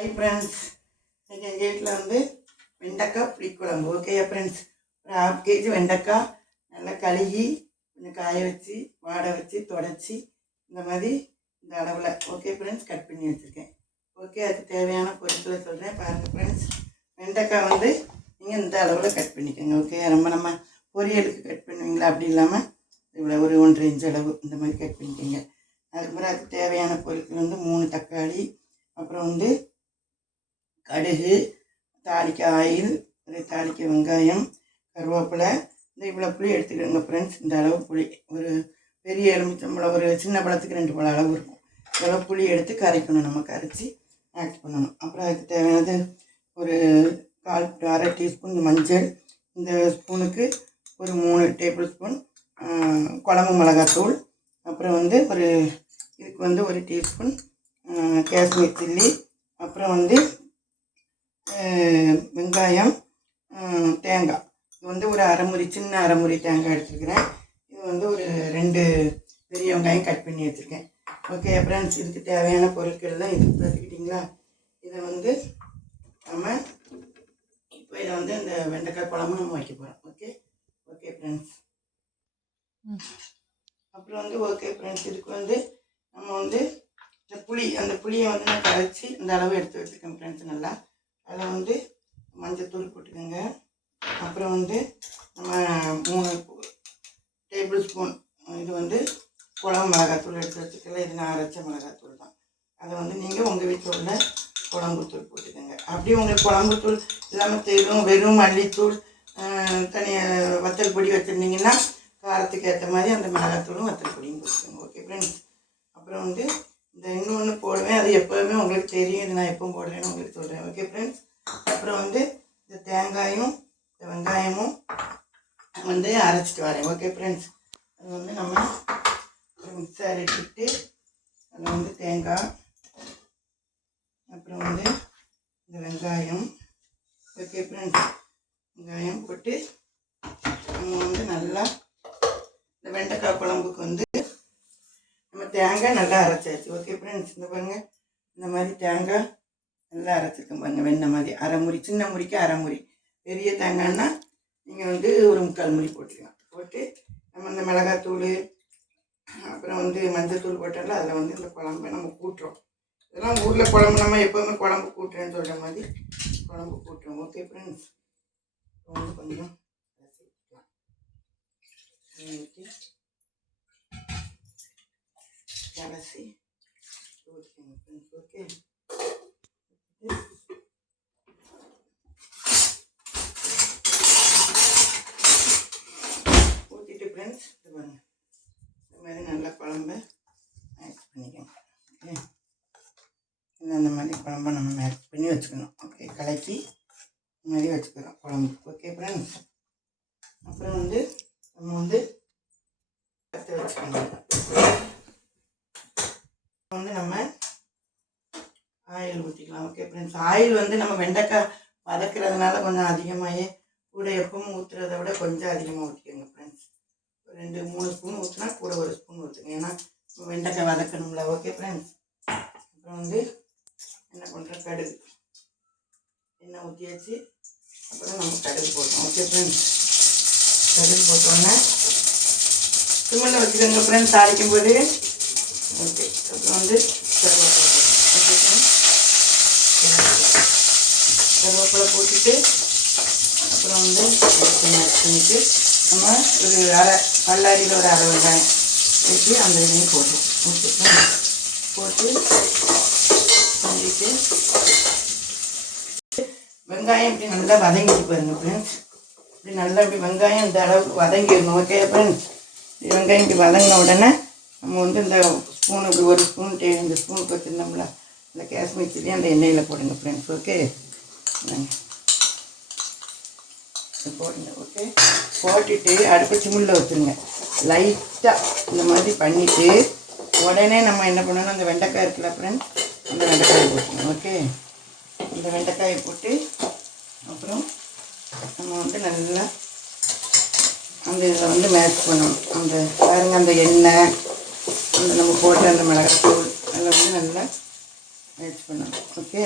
Hi friends, இன்றைக்கி எங்கள் வீட்டில் வந்து வெண்டைக்காய் புளிக்குழம்பு. ஓகேயா ஃப்ரெண்ட்ஸ், ஒரு 1/2 kg வெண்டைக்காய் நல்லா கழுகி கொஞ்சம் காய வச்சு வாட வச்சு தொடச்சி இந்த மாதிரி இந்த அளவில் ஓகே ஃப்ரெண்ட்ஸ் கட் பண்ணி வச்சுருக்கேன். ஓகே, அதுக்கு தேவையான பொருட்களை சொல்கிறேன் பாருங்கள் ஃப்ரெண்ட்ஸ். வெண்டைக்காய் வந்து நீங்கள் இந்த அளவில் கட் பண்ணிக்கோங்க. ஓகே, நம்ம பொரியலுக்கு கட் பண்ணுவீங்களா, அப்படி இல்லாமல் இவ்வளோ ஒரு 1.5 இன்ச் அளவு இந்த மாதிரி கட் பண்ணிக்கோங்க. அதுக்கப்புறம் அதுக்கு தேவையான பொருட்கள் வந்து 3 தக்காளி, அப்புறம் வந்து கடுகு, தாளிக்க ஆயில், தாளிக்க வெங்காயம், கருவேப்பிலை, இந்த இவ்வளோ புளி எடுத்துக்கிறோங்க ஃப்ரெண்ட்ஸ். இந்த அளவு புளி, ஒரு பெரிய எலுமிச்சம்பழம் ஒரு சின்ன பழத்துக்கு 2 பழம் அளவு இருக்கும். இவ்வளோ புளி எடுத்து கரைக்கணும், நம்ம கரைச்சி ஆட் பண்ணணும். அப்புறம் அதுக்கு தேவையானது ஒரு 1/2 டீஸ்பூன் மஞ்சள், இந்த ஸ்பூனுக்கு ஒரு 3 டேபிள் ஸ்பூன் குழம்பு மிளகாத்தூள், அப்புறம் வந்து இதுக்கு வந்து 1 டீஸ்பூன் காஷ்மீர் சில்லி, அப்புறம் வந்து வெங்காயம், தேங்காய். இது வந்து ஒரு சின்ன அரைமுறி தேங்காய் எடுத்துருக்கிறேன். இது வந்து ஒரு 2 பெரிய வெங்காயம் கட் பண்ணி வச்சுருக்கேன். ஓகே ஃப்ரெண்ட்ஸ், இதுக்கு தேவையான பொருட்கள் தான் இது. பார்த்துக்கிட்டிங்களா, இதை வந்து நம்ம இப்போ இதை வந்து இந்த வெண்டைக்காய் குழம்பு நம்ம வைக்க போகிறோம். Okay friends. அப்புறம் வந்து ஓகே ஃப்ரெண்ட்ஸ், இதுக்கு வந்து நம்ம வந்து அந்த புளியை வந்து நான் கரைச்சி இந்த அளவு எடுத்து வச்சுருக்கேன் ஃப்ரெண்ட்ஸ். நல்லா அதில் வந்து மஞ்சத்தூள் போட்டுக்கோங்க. அப்புறம் வந்து நம்ம 3 டேபிள் ஸ்பூன் இது வந்து குழம்பு மிளகாத்தூள் எடுத்து வச்சுக்கல. இது நான் அரைச்ச மிளகாத்தூள் தான். அதை வந்து நீங்கள் உங்கள் வீட்டில் உள்ள குழம்புத்தூள் போட்டுக்கோங்க. அப்படியே உங்களுக்கு குழம்புத்தூள் இல்லாமல் வெறும் மல்லித்தூள், தனியாக வத்தல் பொடி வச்சுருந்தீங்கன்னா காரத்துக்கு ஏற்ற மாதிரி அந்த மிளகாத்தூளும் வத்தல் பொடியும் போட்டுக்கோங்க. Okay friends. அப்புறம் வந்து இந்த இன்னொன்று போடுவேன், அது எப்போவுமே உங்களுக்கு தெரியும், இது நான் எப்பவும் போடலன்னு உங்களுக்கு சொல்கிறேன். Okay friends. அப்புறம் வந்து இந்த தேங்காயும் இந்த வெங்காயமும் வந்து அரைச்சிட்டு வரேன். Okay friends. அது வந்து நம்ம மிக்சர் எடுத்துட்டு அதில் வந்து தேங்காய், அப்புறம் வந்து இந்த வெங்காயம், ஓகே ஃப்ரெண்ட்ஸ், வெங்காயம் போட்டு நம்ம வந்து நல்லா இந்த வெண்டைக்காய் குழம்புக்கு வந்து நம்ம தேங்காய் நல்லா அரைச்சாச்சு. ஓகே ஃப்ரெண்ட்ஸ், இந்த பாருங்கள், இந்த மாதிரி தேங்காய் நல்லா அரைச்சிருக்கேன் பாருங்கள். வெண்ணெய் மாதிரி அரைமுறி, சின்ன முறிக்கு அரைமுறி. பெரிய தேங்காய்னா நீங்கள் வந்து ஒரு 3/4 முறி போட்டுக்கலாம். போட்டு நம்ம இந்த மிளகாத்தூள், அப்புறம் வந்து மஞ்சள் தூள் போட்டால அதில் வந்து இந்த குழம்பை நம்ம கூட்டுறோம். இதெல்லாம் ஊரில் குழம்பு, நம்ம எப்போவுமே குழம்பு கூட்டுறேன்னு சொல்கிற மாதிரி குழம்பு கூட்டுறோம். Okay friends. வந்து கொஞ்சம் ஊற்றி கலசி ஊற்றிக்கோங்க ஃப்ரெண்ட்ஸ். ஓகே, ஊற்றிட்டு ஃப்ரெண்ட்ஸ் இது பாருங்க, இந்த மாதிரி நல்லா குழம்பை மிக்ஸ் பண்ணிக்கோங்க. ஓகே, இந்த மாதிரி குழம்பை நம்ம மிக்ஸ் பண்ணி வச்சுக்கணும். ஓகே, கலக்கி இந்த மாதிரி வச்சுக்கிறோம் குழம்பு. Okay friends. அப்புறம் வந்து நம்ம வந்து கற்று வச்சுக்கணும். வந்து நம்ம ஆயில் ஊற்றிக்கலாம். Okay friends. ஆயில் வந்து நம்ம வெண்டைக்காய் வதக்கிறதுனால கொஞ்சம் அதிகமாகவே கூட எப்பவும் ஊற்றுறத விட கொஞ்சம் அதிகமாக ஊற்றிக்கோங்க ஃப்ரெண்ட்ஸ். 2-3 ஸ்பூன் ஊற்றினா கூட 1 ஸ்பூன் ஊற்றுங்க, ஏன்னா வெண்டைக்காய் வதக்கணும்ல. Okay friends. அப்புறம் வந்து என்ன பண்ணுறோம், கடுகு எண்ணெய் ஊற்றியாச்சு. அப்புறம் நம்ம கடுகு போட்டோம். Okay friends. கடுகு போட்டோன்னே சிம்மில் வச்சுக்கோங்க ஃப்ரெண்ட்ஸ் தாளிக்கும் போது. ஓகே, அப்புறம் வந்து கருவேப்பிலை போட்டுட்டு அப்புறம் வந்து மிக்ஸ் பண்ணிவிட்டு நம்ம ஒரு பல்லாரியில் ஒரு அரை வெங்காயம் வச்சு அந்த இதையும் போடுறோம். ஓகே, போட்டு பண்ணிட்டு வெங்காயம் இப்படி நல்லா வதங்கிட்டு பாருங்க ஃப்ரெண்ட்ஸ். இப்படி நல்லா இப்படி வெங்காயம் இந்த அளவுக்கு வதங்கிடணும். Okay friends. வெங்காயம் இப்படி வதங்கின உடனே நம்ம வந்து இந்த ஸ்பூனுக்கு 1 ஸ்பூன் இந்த ஸ்பூனுக்கு வச்சுருந்தோம்ல இந்த காஷ்மீர் சில்லி அந்த எண்ணெயில் போடுங்க ஃப்ரெண்ட்ஸ். ஓகே, போடுங்க. ஓகே, போட்டுட்டு அடுப்பு சிம்மில் வச்சுருங்க. லைட்டாக இந்த மாதிரி பண்ணிவிட்டு உடனே நம்ம என்ன பண்ணணும், அந்த வெண்டைக்காய் இருக்குல்ல ஃப்ரெண்ட்ஸ், அந்த வெண்டைக்காயை போட்டுக்கணும். ஓகே, இந்த வெண்டைக்காயை போட்டு அப்புறம் நம்ம வந்து நல்லா அந்த இதில் வந்து மேட்ச் பண்ணணும். அந்த பாருங்க, அந்த எண்ணெய், அந்த நம்ம போட்ட அந்த மிளகாத்தூள் அதில் வந்து நல்லா மேட்ச் பண்ணணும். ஓகே,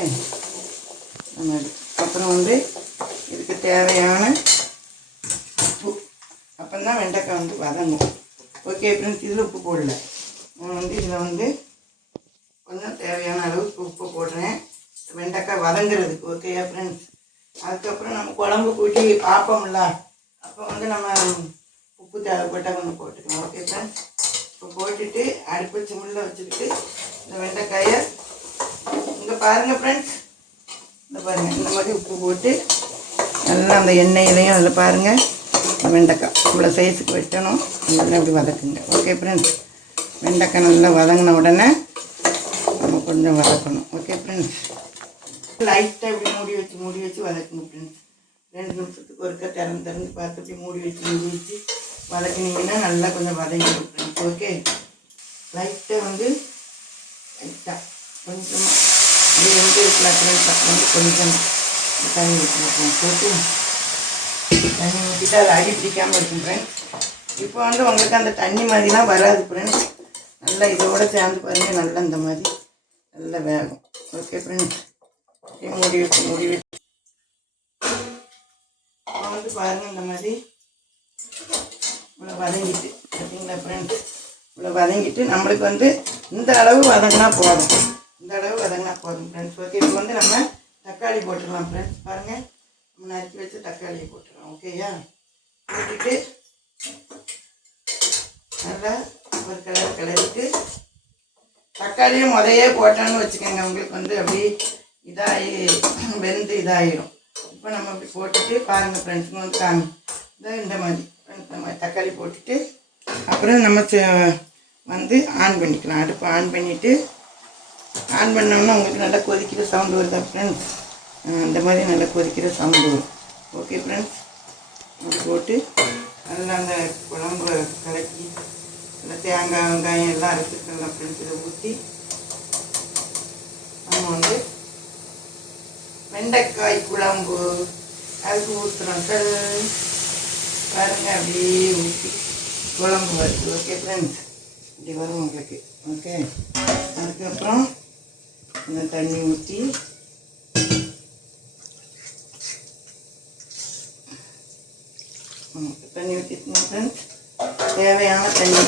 இந்த மாதிரி. அப்புறம் வந்து இதுக்கு தேவையான உப்பு, அப்போ தான் வெண்டைக்காய் வந்து வதங்கும். ஓகே ஃப்ரெண்ட்ஸ், இதில் உப்பு போடல. நான் வந்து இதில் வந்து கொஞ்சம் தேவையான அளவுக்கு உப்பு போடுறேன் வெண்டைக்காய் வதங்குறதுக்கு. ஓகேயா ஃப்ரெண்ட்ஸ்? அதுக்கப்புறம் நம்ம குழம்பு கூட்டி பார்ப்போம்ல, அப்போ வந்து நம்ம உப்பு தேவைப்பட்டால் கொஞ்சம் போட்டுக்கலாம். Okay friends? இப்போ போட்டுட்டு அடுப்பு சிம்மில் வச்சுக்கிட்டு இந்த வெண்டைக்காயை இங்கே பாருங்கள் ஃப்ரெண்ட்ஸ், இந்த பாருங்கள் இந்த மாதிரி உப்பு போட்டு நல்லா அந்த எண்ணெயிலையும் அதில் பாருங்கள் வெண்டைக்காய் இவ்வளோ சைஸுக்கு வெட்டணும். நல்லா இப்படி வதக்குங்க. Okay friends? வெண்டைக்காய் நல்லா வதங்கின உடனே நம்ம கொஞ்சம் வதக்கணும். Okay friends? லைட்டாக இப்படி மூடி வச்சு வதக்கணும் ஃப்ரெண்ட்ஸ். 2 நிமிஷத்துக்கு ஒருக்கா திறந்து பார்த்து இப்படி மூடி வச்சு வதக்கினீங்கன்னா நல்லா கொஞ்சம் வதங்கிடும் ஃப்ரெண்ட்ஸ். ஓகே, லைட்டாக வந்து லைட்டாக கொஞ்சமாக அது வந்து இருக்கலாம் ஃப்ரெண்ட்ஸ். அப்புறம் வந்து கொஞ்சம் தண்ணி ஊற்றணும் போட்டு தண்ணி ஊற்றிட்டு அதை அடி பிடிக்காமல் இருக்கும் ஃப்ரெண்ட்ஸ். இப்போ வந்து உங்களுக்கு அந்த தண்ணி மாதிரிலாம் வராது ஃப்ரெண்ட்ஸ். நல்லா இதோடு சேர்ந்து பாருங்கள், நல்லா இந்த மாதிரி நல்லா வேகும். Okay friends? மூடி வச்சு வந்து பாருங்கள் இந்த மாதிரி இவ்வளோ வதங்கிட்டு பார்த்தீங்களா ஃப்ரெண்ட்ஸ்? இவ்வளோ வதங்கிட்டு நம்மளுக்கு வந்து இந்த அளவு வதங்கினா போதும். ஃப்ரெண்ட்ஸ். ஓகே, இப்போ வந்து நம்ம தக்காளி போட்டுடலாம் ஃப்ரெண்ட்ஸ். பாருங்கள், நம்ம நறுக்கி வச்சு தக்காளியை போட்டுடலாம். ஓகேயா? போட்டுட்டு நல்லா ஒரு கிளறிட்டு தக்காளியும் முதையே போட்டோன்னு வச்சுக்கோங்க, உங்களுக்கு வந்து அப்படி இதாகி வெந்து இதாகிடும். இப்போ நம்ம அப்படி போட்டுட்டு பாருங்கள் ஃப்ரெண்ட்ஸுங்க வந்து காமி இந்த மாதிரி தக்காளி போட்டுட்டு அப்புறம் நம்ம வந்து ஆன் பண்ணிக்கலாம். அடுப்பு ஆன் பண்ணிவிட்டு ஆன் பண்ணோம்னா உங்களுக்கு நல்லா கொதிக்கிற சவுண்டு வருதா ஃப்ரெண்ட்ஸ்? அந்த மாதிரி நல்லா கொதிக்கிற சவுண்டு வரும். Okay friends? அப்படி போட்டு நல்லா அந்த குழம்பு கலக்கி நல்லா தேங்காய் வெங்காயம் எல்லாம் அரைச்சிருக்கலாம் ஃப்ரெண்ட்ஸ். இதை ஊற்றி நம்ம வந்து வெண்டைக்காய் குழம்பு அதுக்கு ஊற்றுறோம் சார். பாருங்கள், அப்படியே ஊற்றி குழம்பு வருது. Okay friends? இப்படி வரும் உங்களுக்கு. ஓகே, அதுக்கப்புறம் இந்த தண்ணி ஊற்றி ஊற்றிட்டுங்க ஃப்ரெண்ட்ஸ். தேவையான தண்ணி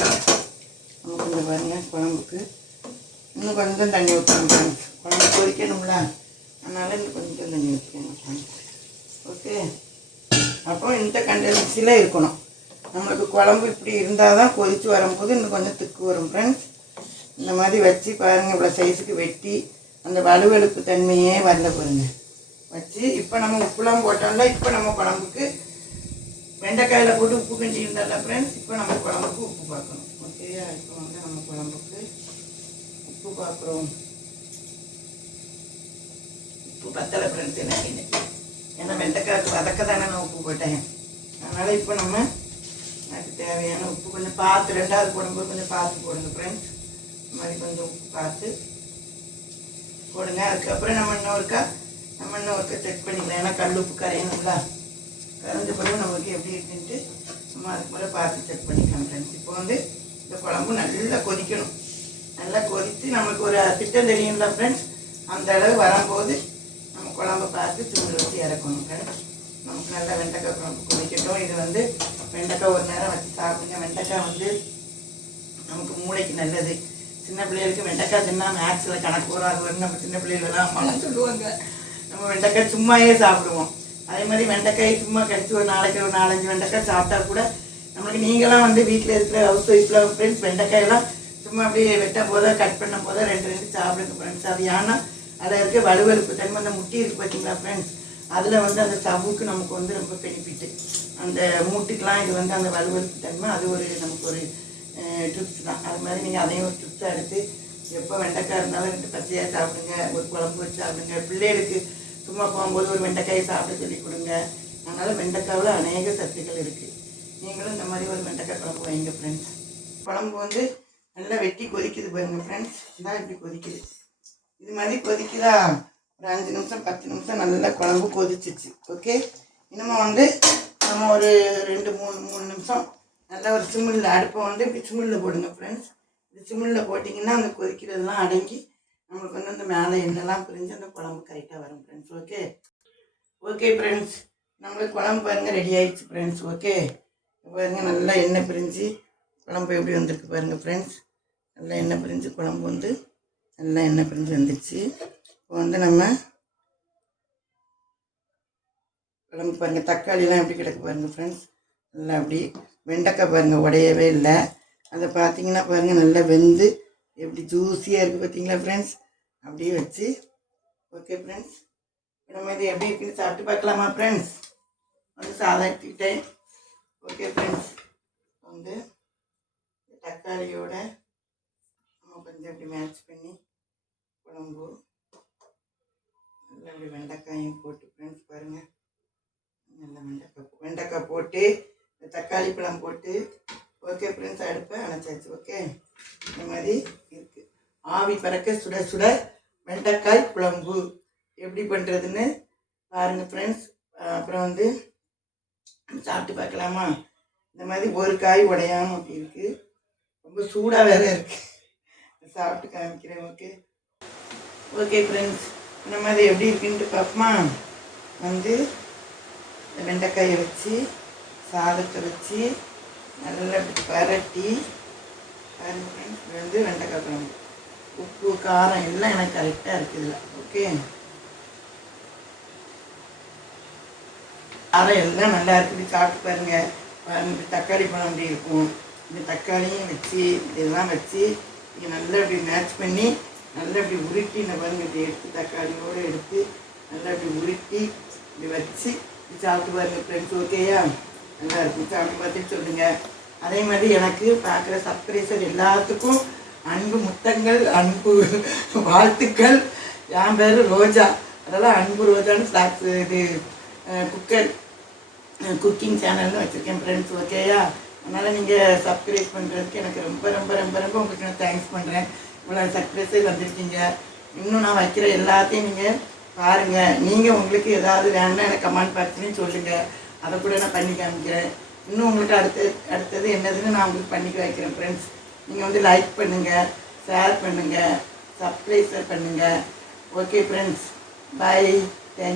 நம்ம கொஞ்சம் பாருங்கள், குழம்புக்கு இன்னும் கொஞ்சம் தண்ணி ஊற்றணும் ஃப்ரெண்ட்ஸ். குழம்பு கொதிக்கணும்ல, அதனால் இன்னும் கொஞ்சம் தண்ணி ஊற்றிக்கணும் ஃப்ரெண்ட்ஸ். ஓகே, அப்போ இந்த கண்டென்சியில் இருக்கணும். நம்மளுக்கு குழம்பு இப்படி இருந்தால் தான் கொதித்து வரும்போது இன்னும் கொஞ்சம் திக்கு வரும் ஃப்ரெண்ட்ஸ். இந்த மாதிரி வச்சு பாருங்கள், இவ்வளோ சைஸுக்கு வெட்டி அந்த வலுவெழுப்பு தன்மையே வரல பாருங்கள் வச்சு. இப்போ நம்ம உப்புலாம் போட்டோம்ல, இப்போ நம்ம குழம்புக்கு வெண்டைக்காயில் போட்டு உப்பு கஞ்சி இருந்தால ஃப்ரெண்ட்ஸ். இப்போ நம்ம குழம்புக்கு உப்பு பார்க்கணும். ஓகேயா? இப்போ வந்து நம்ம குழம்புக்கு உப்பு பார்க்குறோம். உப்பு பத்தலை ஃப்ரெண்ட்ஸ் எனக்கு இன்னைக்கு, ஏன்னா வெண்டைக்காய்க்கு வதக்க தானே நான் உப்பு போட்டேன். அதனால் இப்போ நம்ம அதுக்கு தேவையான உப்பு கொஞ்சம் பார்த்து, 2வது போடும்போது கொஞ்சம் பார்த்து போடுங்க ஃப்ரெண்ட்ஸ். இந்த மாதிரி கொஞ்சம் உப்பு பார்த்து போடுங்க. அதுக்கப்புறம் நம்ம இன்னொருக்கா செக் பண்ணிக்கலாம், ஏன்னா கல் உப்பு கரையணும்ல. கரைஞ்ச பிறகு நமக்கு எப்படி இருக்குன்ட்டு நம்ம அதுக்கு மேலே பார்த்து செக் பண்ணிக்கலாம் ஃப்ரெண்ட்ஸ். இப்போ வந்து இந்த குழம்பு நல்லா கொதிக்கணும். நல்லா கொதித்து நமக்கு ஒரு திட்டம் தெரியும்ல ஃப்ரெண்ட்ஸ், அந்த அளவு வரும்போது நம்ம குழம்பு பார்த்து சிம்மில் வச்சு இறக்கணும் ஃப்ரெண்ட்ஸ். நமக்கு நல்லா வெண்டைக்காய் குழம்பு கொதிக்கட்டும். இது வந்து வெண்டைக்காய் ஒரு நேரம் வச்சு சாப்பிடுங்க. வெண்டைக்காய் வந்து நமக்கு மூளைக்கு நல்லது. சின்ன பிள்ளைகளுக்கு வெண்டைக்காய் தின்னா மேக்ஸில் கணக்கு வரும். அது வந்து நம்ம சின்ன பிள்ளைகளெல்லாம் அம்மாலாம் சொல்லுவாங்க, நம்ம வெண்டைக்காய் சும்மாயே சாப்பிடுவோம். அதே மாதிரி வெண்டைக்காய் சும்மா கடிச்சு ஒரு நாளைக்கு ஒரு 4-5 வெண்டைக்காய் சாப்பிட்டா கூட நம்மளுக்கு, நீங்களாம் வந்து வீட்டில் இருக்கிற ஹவுஸ் ஒய்ஃபில் ஃப்ரெண்ட்ஸ் வெண்டைக்காயெல்லாம் சும்மா அப்படியே வெட்டும் போதோ கட் பண்ணும் போதோ 2 சாப்பிடுங்க ஃப்ரெண்ட்ஸ். அது ஏன்னா அதில் இருக்க வலுவலுப்பு தன்மை, அந்த முட்டி இருக்குது பார்த்தீங்களா ஃப்ரெண்ட்ஸ், அதில் வந்து அந்த சவுக்கு நமக்கு வந்து ரொம்ப பெனிஃபிட்டு. அந்த மூட்டுக்கெலாம் இது வந்து அந்த வலுவலுப்பு தன்மை, அது ஒரு நமக்கு ஒரு டிப்ஸ் தான். அது மாதிரி நீங்கள் அதையும் ஒரு டிப்ஸாக எடுத்து எப்போ வெண்டைக்காய் இருந்தாலும் 2 பச்சையாக சாப்பிடுங்க, ஒரு குழம்பு வச்சு சாப்பிடுங்க. பிள்ளைகளுக்கு சும்மா போகும்போது ஒரு வெண்டைக்காயை சாப்பிட சொல்லி கொடுங்க. அதனால் வெண்டைக்காவில் அநேக சத்துக்கள் இருக்குது. நீங்களும் இந்த மாதிரி ஒரு வெண்டைக்காய் குழம்பு வைங்க ஃப்ரெண்ட்ஸ். குழம்பு வந்து நல்லா வெட்டி கொதிக்குது பாருங்க ஃப்ரெண்ட்ஸ். இதான் இப்படி கொதிக்குது. இது மாதிரி கொதிக்குதா, ஒரு 5 நிமிஷம் 10 நிமிஷம் நல்லா குழம்பு கொதிச்சிச்சு. ஓகே, இன்னமும் வந்து நம்ம ஒரு 2-3 நிமிஷம் நல்லா ஒரு சிம்மில் அடுப்பை வந்து இப்படி சிம்மில் போடுங்க ஃப்ரெண்ட்ஸ். இப்படி சிம்மில் போட்டிங்கன்னா அந்த கொதிக்கிறதுலாம் அடங்கி நம்மளுக்கு வந்து அந்த மேலே எண்ணெய்லாம் பிரிஞ்சு அந்த குழம்பு கரெக்டாக வரும் ஃப்ரெண்ட்ஸ். ஓகே ஓகே ஃப்ரெண்ட்ஸ், நம்மளுக்கு குழம்பு பாருங்கள் ரெடி ஆகிடுச்சு ஃப்ரெண்ட்ஸ். ஓகே பாருங்கள் நல்லா எண்ணெய் பிரிஞ்சு குழம்பு எப்படி வந்திருக்கு பாருங்கள் ஃப்ரெண்ட்ஸ். நல்லா எண்ணெய் பிரிஞ்சு குழம்பு வந்து நல்லா எண்ணெய் பிரிஞ்சு வந்துடுச்சு. இப்போ வந்து நம்ம குழம்பு பாருங்கள் தக்காளிலாம் எப்படி கிடக்கு பாருங்கள் ஃப்ரெண்ட்ஸ். நல்லா அப்படி வெண்டைக்காய் பாருங்கள் உடையவே இல்லை. அதை பார்த்தீங்கன்னா பாருங்கள் நல்லா வெந்து எப்படி ஜூஸியாக இருக்குது பார்த்தீங்களா ஃப்ரெண்ட்ஸ். அப்படியே வச்சு ஓகே ஃப்ரெண்ட்ஸ், நம்ம இது எப்படி இருக்குன்னு சாப்பிட்டு பார்க்கலாமா ஃப்ரெண்ட்ஸ். வந்து சாதம் எடுத்துக்கிட்டேன். ஓகே ஃப்ரெண்ட்ஸ், வந்து தக்காளியோட நம்ம கொஞ்சம் இப்படி மேட்ச் பண்ணி குழம்பு நல்லா இப்படி வெண்டைக்காயும் போட்டு ஃப்ரெண்ட்ஸ் பாருங்கள். நல்லா வெண்டைக்காய் போட்டு தக்காளி பழம் போட்டு ஓகே ஃப்ரெண்ட்ஸ் அடுப்பை அணைச்சாச்சு. ஓகே இந்த மாதிரி இருக்குது. ஆவி பறக்க சுட சுட வெண்டைக்காய் குழம்பு எப்படி பண்ணுறதுன்னு பாருங்கள் ஃப்ரெண்ட்ஸ். அப்புறம் வந்து சாப்பிட்டு பார்க்கலாமா. இந்த மாதிரி ஒரு காய் உடையாமல் அப்படி இருக்குது. ரொம்ப சூடாக வேறு இருக்குது. சாப்பிட்டு காமிக்கிறேன். ஓகே ஓகே ஃப்ரெண்ட்ஸ், இந்த மாதிரி எப்படி இருக்குன்ட்டு பார்ப்போமா. வந்து வெண்டைக்காயை வச்சு சாதத்தை வச்சு நல்லா பரட்டி பாருங்க ஃப்ரெண்ட்ஸ். இது வந்து வெண்டைக்காய் குழம்பு. உப்பு காரம் எல்லாம் எனக்கு கரெக்டாக இருக்குதுல்ல. ஓகே காரம் எல்லாம் நல்லா இருக்குது. சாப்பிட்டு பாருங்கள். பாருங்கள் தக்காளி பழம் அப்படி இருக்கும். இந்த தக்காளியும் வச்சு இதெல்லாம் வச்சு இங்கே நல்லா இப்படி மேட்ச் பண்ணி நல்லா இப்படி உருட்டி இந்த பாருங்கள் இப்படி எடுத்து தக்காளியோடு எடுத்து நல்லா இப்படி உருட்டி இப்படி வச்சு சாப்பிட்டு பாருங்கள் ஃப்ரெண்ட்ஸ். ஓகேயா நல்லா இருக்கும். சாப்பிட்டு பார்த்துட்டு சொல்லுங்கள். அதே மாதிரி எனக்கு பார்க்குற சப்ஸ்கிரைபர் எல்லாத்துக்கும் அன்பு முத்தங்கள், அன்பு வாழ்த்துக்கள். என் பேர் ரோஜா. அதெல்லாம் அன்பு ரோஜான்னு ஸ்நாக்ஸ் இது குக்கிங் சேனல்னு வச்சுருக்கேன் ஃப்ரெண்ட்ஸ். ஓகேயா அதனால் நீங்கள் சப்ஸ்கிரைப் பண்ணுறதுக்கு எனக்கு ரொம்ப ரொம்ப ரொம்ப ரொம்ப உங்களுக்கு நான் தேங்க்ஸ் பண்ணுறேன். இவ்வளோ சப்ஸ்கிரைபர் வந்திருக்கீங்க. இன்னும் நான் வைக்கிற எல்லாத்தையும் நீங்கள் பாருங்கள். நீங்கள் உங்களுக்கு ஏதாவது வேணும்னா எனக்கு கமெண்ட் பாக்ஸ்லேயும் சொல்லுங்கள். அதை கூட நான் பண்ணி காமிக்கிறேன். இன்னும் உங்களுக்கு அடுத்தது என்னதுன்னு நான் உங்களுக்கு பண்ணி வைக்கிறேன் ஃப்ரெண்ட்ஸ். நீங்கள் வந்து லைக் பண்ணுங்கள், ஷேர் பண்ணுங்கள், சப்ஸ்கிரைப் பண்ணுங்கள். Okay friends, bye. தேங்க்யூ.